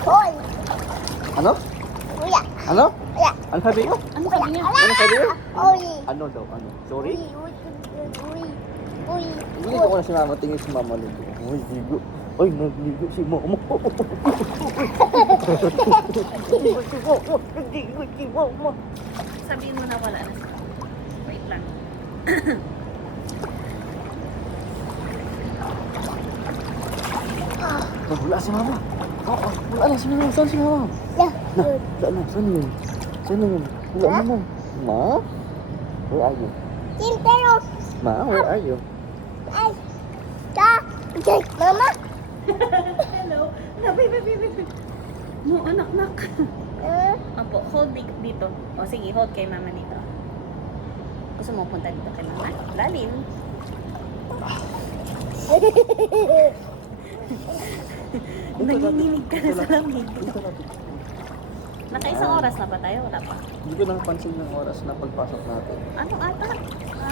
Hoy! Ano? Kuya! Ano? Kuya! Ano sabi ko? Ano sabi niya? Ano sabi ko? Uy! Ano daw? Ano? Sorry? Uy! Uy! Hindi ko na si mama. Tingin si mama nito. Uy, ligo. Ay, nagligo si mama. Nagligo si mama. Sabihin mo na wala na siya. Wait lang. Wala si mama. Oo, wala na si mama. Saan si mama? Yeah, Na, good. wala na. Saan yun? Saan yun? Wala na. Ma? Where are you? Tintero! Ma, where are you? Ay! Ta! Okay, mama! Hello. Baby. No, anak. Opo, hold dito. O sige, hold kay mama dito. Gusto mo punta dito kay mama? Lalim. Nanginginig ka na sa lamig. Nakaisang oras na ba tayo? Wala pa. Hindi ko napansin yung oras na pagpasok natin. Ano ata?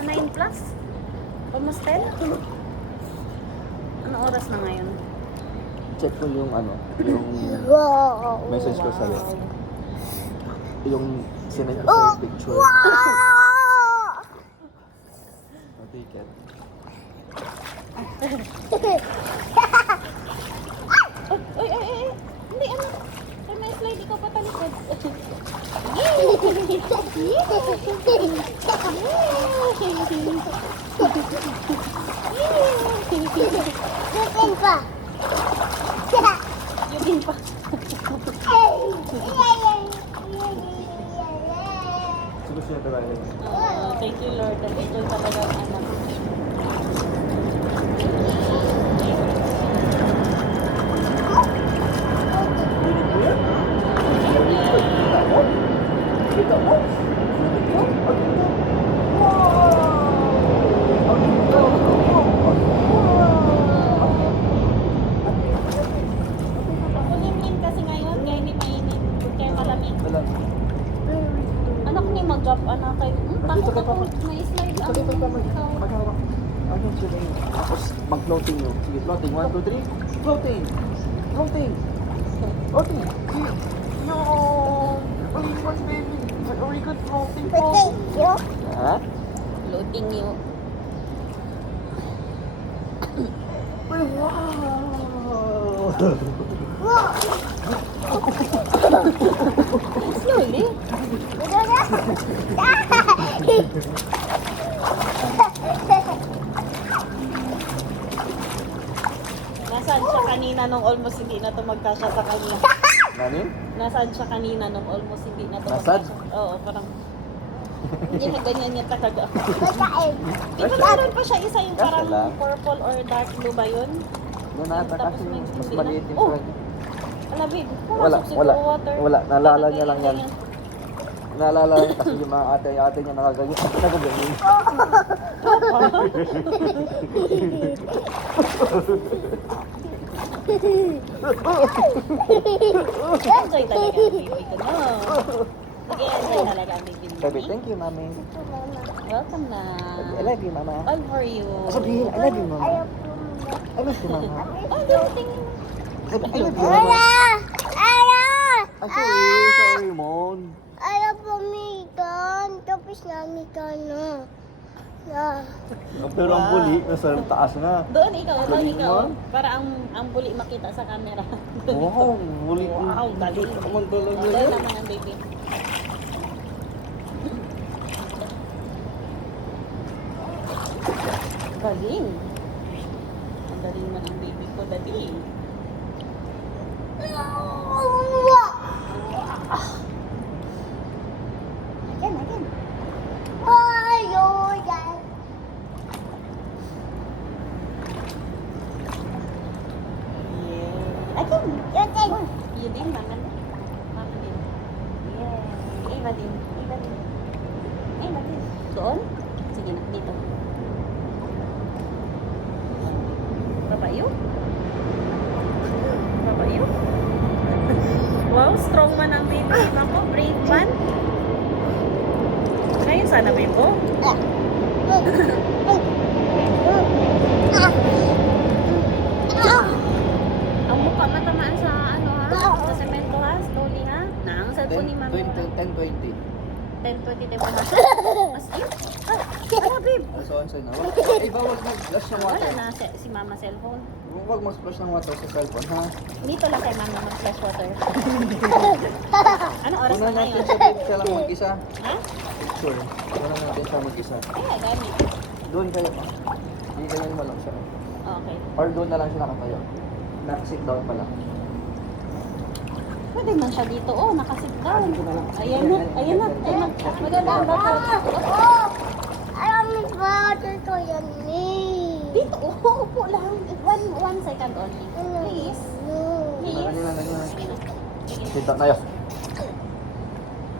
9 plus? Almost 10? Ano oras na ngayon? Check ko yung ano, yung Wow! message ko sa'yo. Yung sinend ko Oh! sa'yo picture. Wow! Ang ticket. Ay. Hindi, ano? Ay, may slide. Ikaw pa talikod. Dutin pa! Yun din pa. Siguro siya tayo. Thank you, Lord. Nag-enjoy talaga ang anak. Kita mo? Kulimlim kasi ngayon, kaya hindi mainit. Kaya malamig. Wala. Anak ni mag-drop, anak kayo. Dito ka pa. May slide Ito, ang dito ka. ikaw. Maghawak. Ano sila yun? Tapos mag-floating yun. Sige, floating. 1, 2, 3. Floating. Floating. Floating. Sige. No. Only one baby. Only good floating. Dutin yo! Ha? Loading yun. Ay, wow. Wow! Slowly. Nasaan siya kanina nung almost hindi na to magkasya sa kanya? Nani? Nasaan siya kanina nung almost hindi na to Nasaan? magkasya? Oo, parang hindi na ganyan niya talaga. Pagkain! Di ba meron pa siya isa yung Kasya parang lang. purple or dark blue ba yun? Doon nata kasi mas maliit yung Oh! frog. Ala, babe, Wala, pumasok wala. siguro water. Wala, naalala niya lang yan. Ganyan. Naalala niya kasi yung mga ate niya nakaganyan. Nakaganyan. Enjoy talaga ang baby ko, no? Nag-enjoy talaga ang baby mo. Sabi, thank you, mami. Welcome na. Sabi, I love you, mama. All for you. Sabihin, I love you, mama. Ayaw po I love you, mama. Oh, dating yun. Sabi, I love you, mama. Ayaw! Ah, sorry, Mon. Ayaw po mikan. Tapos na mikan na. Pero ang buli, nasa taas na. Doon ikaw, Galing mo. Para ang buli makita sa camera. Wow, buli. Wow, galing. Naman talaga Doon yun. naman ang baby. Galing. Ang galing man ang baby ko, dati. Again. Ayaw yan. Yeah. Again. Dutin. Yun din, mama din. Mama din. Yeah. Iba din. Doon? Sige na, dito. Babayo? Brave ako, brave man. Kayo sana may po. Ang mukha matamaan sa ano ha? Sa semento ha? Slowly ha? Nang cellphone ni mami. 10-20. 10-20 tayo pa. As in? Ah, babe. So, ano sa'yo na? Eh, bawal mag-flash ng Wala water. na si mama cellphone. Huwag mag-flash ng water sa cellphone, ha? Dito lang kay mama mag-flash water. Ano oras Una na natin ngayon? siya, babe, siya lang mag-isa. Ha? Picture. Una natin siya mag-isa. Kaya gamit. Doon kayo pa. Hindi ganyan mo lang siya. Okay. Or doon na lang siya nakatayo. Naka-sit down pala. Pwede man siya dito. Oh, nakasit down. Ayan na. Ayan na. Ayan na. Maganda ang bata. Alam mo ba, ito yan eh. Dito. Oh, upo lang. One second only. Please. Please. Ganyan na. Sit down tayo.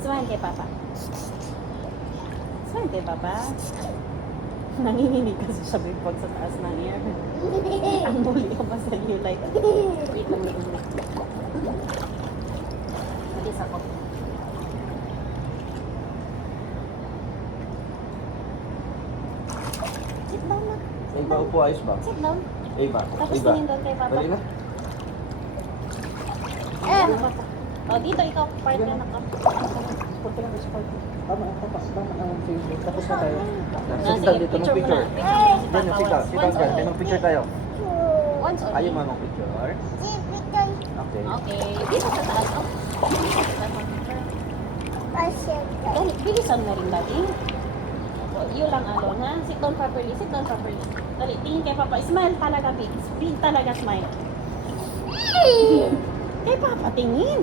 Smile kay Papa. Smile kay Papa. Nanginginig kasi siya before sa taas ng air. Ang muli ka pa sa you like. Wait lang. Alis ako. Sit down na. Eva, upo ayos ba? Sit down. Eva. Tapos Eva. tingin doon kay Papa. Dali na. Ayan, Papa. Oh, dito ikaw. Part ka na ka. Punta lang sa party. Tama ang Facebook. Tapos na tayo. Ah, Sit sige, down dito, picture mag-picture. muna. Picture muna si Diyan, Papa. sit down. Sit down dyan. May mag-picture tayo. Once only. Ayaw mo mag-picture. Okay. Okay. Dito sa taas. Oh. Dali, bilisan mo rin dati. You lang alone ha. Sit down properly. Sit down properly. Dali, tingin kay Papa. Smile talaga, big. Big talaga smile. Kay Papa, tingin.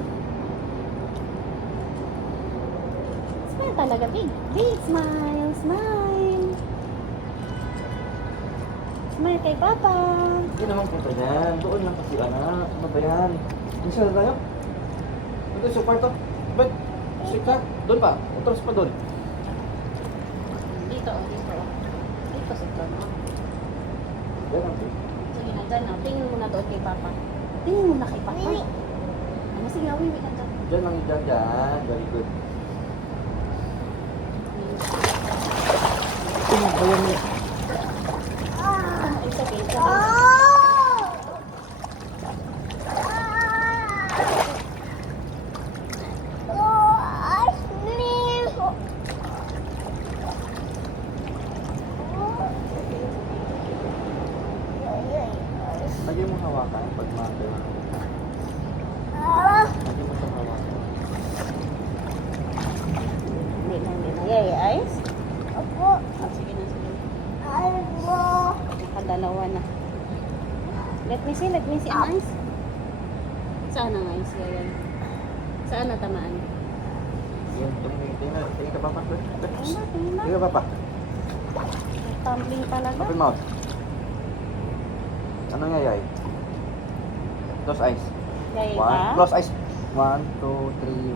Smile talaga, big. Big smile. Smile. Smile kay Papa. Hindi naman punta yan. Doon lang kasi anak. Ano ba yan? Isa na tayo? Ito sa kwarto. Ba't? Sit ka. Doon pa. Utros pa doon. Dito, dito. Dito sa tono. Yan ang Sige na, dyan na. Tingin mo na doon kay Papa. Tingin mo na kay Papa. Ano, sige, wiwi na dyan. Diyan lang dyan dyan. Very good. Tingnan ba yan eh? It's okay, it's okay. Lagyan mo hawakan pag mother. Lagyan mo sa hawakan. Hindi na, hindi na. Yay, eyes? Ah, sige na, sige. Nakadalawa na. Let me see ang eyes. Saan ang eyes? Yan. Saan natamaan? Yan, tingin ka papa. Tingin na. Tingin ka papa. Tumbling talaga. Open mouth. Ano nga yay? Close eyes. Yay One. ka? Close eyes. 1, 2, 3.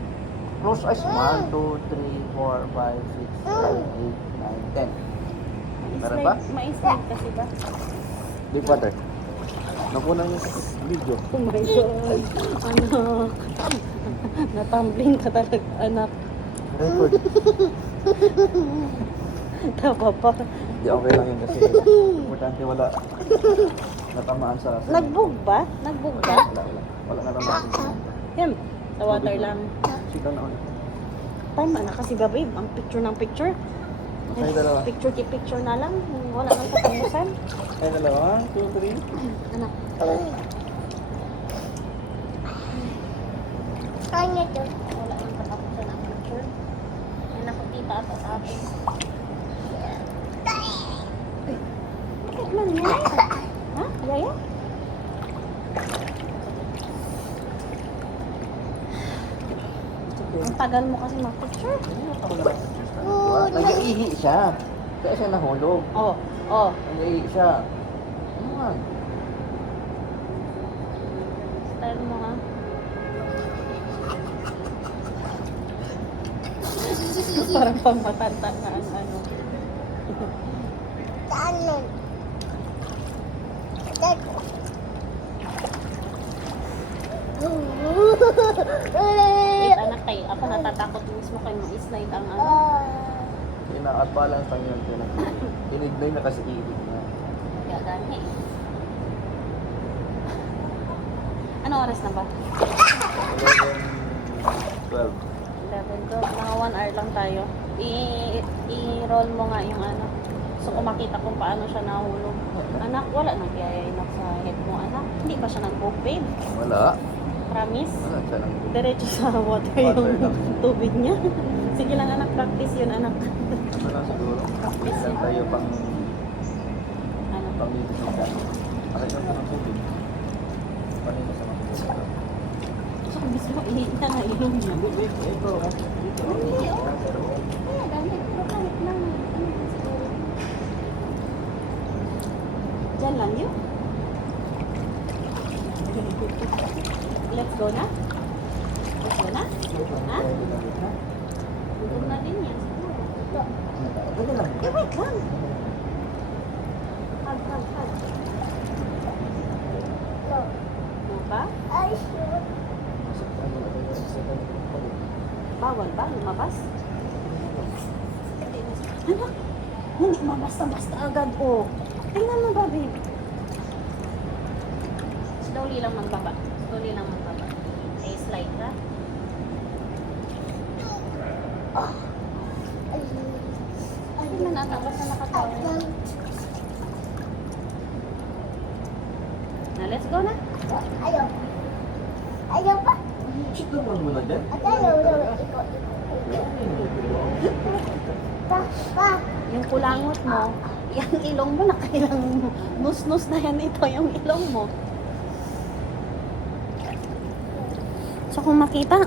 Close eyes. 1, 2, 3, 4, 5, 6, 7, 8, 9, 10. Meron ba? Ma-slide kasi ba? Deep water. Nakunan yung video. Oh my God. Anak. Natumbling ka talaga, anak. Record. Tama pa. Hindi, okay lang yun kasi importante wala natamaan sa Nagbug ba? Nagbug ba? Wala natamaan. Yan. Sa water lang. Sika na ulit. Tama na kasi ba, babe? Ang picture ng picture. Ay, dalawa. Picture ki picture na lang. Wala nang katapusan. Ay, dalawa. 1, 2, 3. Anak. Kanya to. Wala nang katapusan ang picture. Ay, naku, tita at ate. Bakit man yan? Ha? Yaya? Ang tagal mo kasi mag-picture. Nag-ihi siya. Kaya siya nahulog. Oh, oh. Nag-ihi siya. Ano nga? Style mo ha. Parang pamatanda na ang ano. Ano? Wait, anak, kay ako natatakot mismo kay ma-slide ang ano. Inaat-balance lang yun. Inignay na kasi iibig na. Kaya dami. Ano oras na ba? 11, 12. 11, 12. Mga 1 hour lang tayo. I-roll mo nga yung ano. So, kung makita kung paano siya nahulog. Anak, wala nang kiyainak sa head mo, anak. Hindi ba siya nag-book, babe? Wala. Promise? Wala siya lang. Diretso sa water Water yung lang. tubig niya. Sige lang, anak. Practice yun, anak. Ano lang siguro? Practice Lang yun. tayo pang Ano? linis ng dami. Akin lang ito ng tubig. Panino sa mga tubig. So, kung gusto mo, ihit na na ilong niya. Wait, ito. Hindi, oh. Kaya, dami. Pero kahit lang. Ano ba siguro? Diyan lang yun. Let's go na? Let's go na? Ha? Gutom na din yan siguro. Ito lang. Eh, wait lang. Hug. Ano ba? Bawal ba? Lumabas? Anak, hindi mabasta-basta agad, oh. Tingnan mo ba, babe? Slowly lang magbaba. Slowly lang magbaba. Okay, slide ka. Ay, mananang basta nakatawa. Na, let's go na. Ayaw pa. Check naman mo na dyan. Ayaw. Pa. Yung kulangot mo, yung ilong mo, nakailang nus-nus na yan ito, yung ilong mo. So, kung makita,